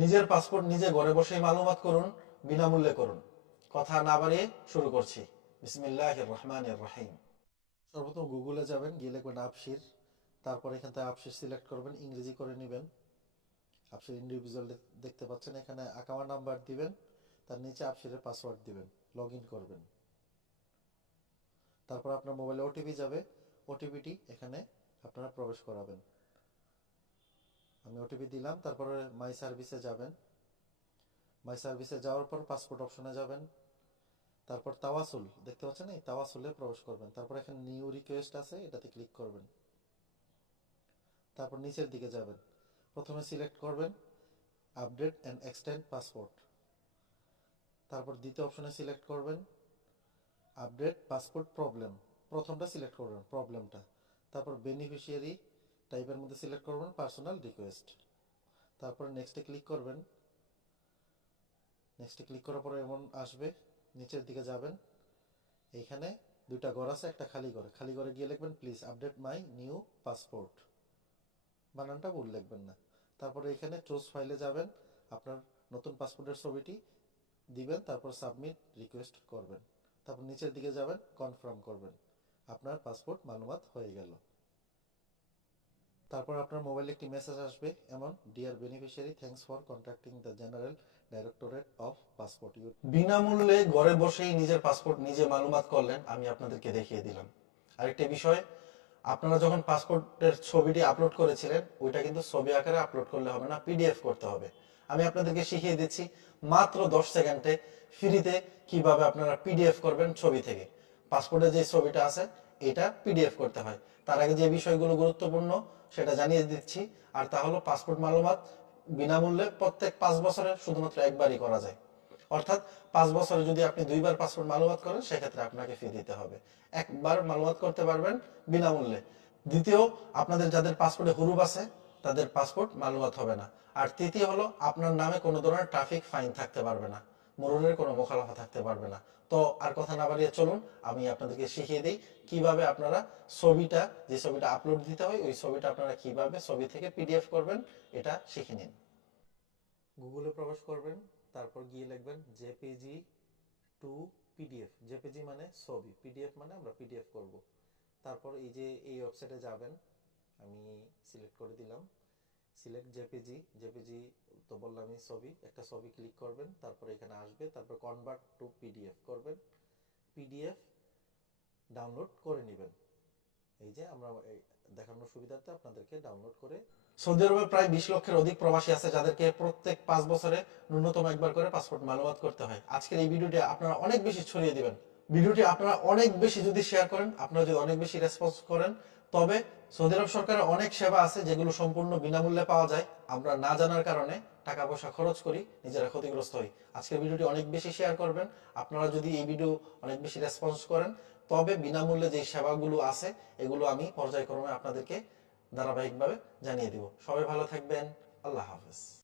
নিজের পাসপোর্ট নিজে ঘরে বসেই মালুমাত করুন, বিনামূল্যে করুন। কথা না বাড়িয়ে শুরু করছি। বিসমিল্লাহ রহমান রহিম। সর্বপ্রথম গুগলে যাবেন, গিয়ে লিখবেন আপসির তারপর এখান থেকে আপসির সিলেক্ট করবেন, ইংরেজি করে নেবেন। আপসির ইন্ডিভিজুয়াল দেখতে পাচ্ছেন, এখানে অ্যাকাউন্ট নাম্বার দিবেন, তার নিচে আপসিরের পাসওয়ার্ড দিবেন লগ করবেন। তারপর আপনার মোবাইলে ওটিপি যাবে। ওটিপিটি এখানে আপনারা প্রবেশ করাবেন। আমি ওটিপি দিলাম, তারপরে মাই সার্ভিসে যাবেন। মাই সার্ভিসে যাওয়ার পর পাসপোর্ট অপশনে যাবেন। তারপর তাওয়াসুল, দেখতে পাচ্ছেন? এই তাওয়াসুলে প্রবেশ করবেন। তারপর এখানে নিউ রিকোয়েস্ট আছে, এটাতে ক্লিক করবেন। তারপর নিচের দিকে যাবেন। প্রথমে সিলেক্ট করবেন আপডেট অ্যান্ড এক্সটেন্ড পাসপোর্ট তারপর দ্বিতীয় অপশনে সিলেক্ট করবেন আপডেট পাসপোর্ট প্রবলেম প্রথমটা সিলেক্ট করবেন প্রবলেমটা তারপর বেনিফিশিয়ারি টাইপের মধ্যে সিলেক্ট করবেন পার্সোনাল রিকোয়েস্ট। তারপর নেক্সটে ক্লিক করবেন। নেক্সটে ক্লিক করার পরে এমন আসবে, নিচের দিকে যাবেন। এইখানে দুটা ঘর আছে, একটা খালি ঘরে। খালি ঘরে গিয়ে লিখবেন please update my new passport বানানটা ভুল লিখবেন না। তারপরে এখানে চুজ ফাইলে যাবেন, আপনার নতুন পাসপোর্টের ছবিটি দিবেন, তারপর সাবমিট রিকোয়েস্ট করবেন। তারপর নিচের দিকে যাবেন কনফার্ম করবেন। আপনার পাসপোর্ট মালুমাত হয়ে গেল। তারপর আপনার মোবাইলে একটি মেসেজ আসবে, এমন dear beneficiary thanks for contacting the general directorate of passport you বিনামূল্যে ঘরে বসেই নিজের পাসপোর্ট নিজে মালুমাত করলেন, আমি আপনাদেরকে দেখিয়ে দিলাম। আরেকটা বিষয়, আপনারা যখন পাসপোর্টের ছবিটি আপলোড করেছিলেন, ওইটা কিন্তু ছবি আকারে আপলোড করলে হবে না পিডিএফ করতে হবে। আমি আপনাদেরকে শিখিয়ে দিচ্ছি, মাত্র দশ সেকেন্ডে ফ্রিতে কীভাবে আপনারা পিডিএফ করবেন ছবি থেকে। পাসপোর্টে যে ছবিটা আছে এটা পিডিএফ করতে হয়। তার আগে যে বিষয়গুলো গুরুত্বপূর্ণ সেটা জানিয়ে দিচ্ছি। আর তা হলো পাসপোর্ট মালুমাত, বিনামূল্যে প্রত্যেক পাঁচ বছরে শুধুমাত্র একবারই করা যায়। অর্থাৎ পাঁচ বছরে যদি আপনি দুইবার পাসপোর্ট মালুমাত করেন, সেক্ষেত্রে আপনাকে ফি দিতে হবে। একবার মালুমাত করতে পারবেন বিনামূল্যে। দ্বিতীয়, আপনাদের যাদের পাসপোর্টে হুরুপ আছে, তাদের পাসপোর্ট মালুমাত হবে না। আর তৃতীয় হলো, আপনার নামে কোনো ধরনের ট্রাফিক ফাইন থাকতে পারবে না। মরুরের কোনো মোখালাফা থাকতে পারবে না। তো আর কথা না বাড়িয়ে চলুন, আমি আপনাদেরকে শিখিয়ে দিই কীভাবে আপনারা ছবিটা, যে ছবিটা আপলোড দিতে হয়, ওই ছবিটা আপনারা কীভাবে ছবি থেকে পিডিএফ করবেন, এটা শিখে নিন। গুগলে প্রবেশ করবেন, তারপর গিয়ে লিখবেন জেপিজি টু পিডিএফ জেপিজি মানে ছবি পিডিএফ মানে আমরা পিডিএফ করব। তারপর এই যে এই ওয়েবসাইটে যাবেন, আমি সিলেক্ট করে দিলাম। সিলেক্ট জেপিজি জেপিজি তো বললামই ছবি, একটা ছবি ক্লিক করবেন, তারপর এখানে আসবে, তারপর কনভার্ট টু পিডিএফ করবেন পিডিএফ ডাউনলোড করে নেবেন। এই যে আমরা এই দেখানোর সুবিধার্থে আপনাদেরকে ডাউনলোড করে সৌদি আরবে প্রায় বিশ লক্ষের অধিক প্রবাসী আছে যাদেরকে প্রত্যেক পাঁচ বছরে ন্যূনতম একবার করে পাসপোর্ট মালুমাত করতে হয়। আজকের এই ভিডিওটি আপনারা অনেক বেশি ছড়িয়ে দিবেন। ভিডিওটি আপনারা অনেক বেশি যদি শেয়ার করেন, আপনারা যদি অনেক বেশি রেসপন্স করেন, তবে সৌদি আরব সরকারের অনেক সেবা আছে যেগুলো সম্পূর্ণ বিনামূল্যে পাওয়া যায়। আমরা না জানার কারণে টাকা পয়সা খরচ করি, নিজেরা ক্ষতিগ্রস্ত হই। আজকের ভিডিওটি অনেক বেশি শেয়ার করবেন। আপনারা যদি এই ভিডিও অনেক বেশি রেসপন্স করেন, তবে বিনামূল্যে যে সেবাগুলো আছে, এগুলো আমি পর্যায়ক্রমে আপনাদেরকে ধারাবাহিকভাবে জানিয়ে দিব। সবাই ভালো থাকবেন। আল্লাহ হাফেজ।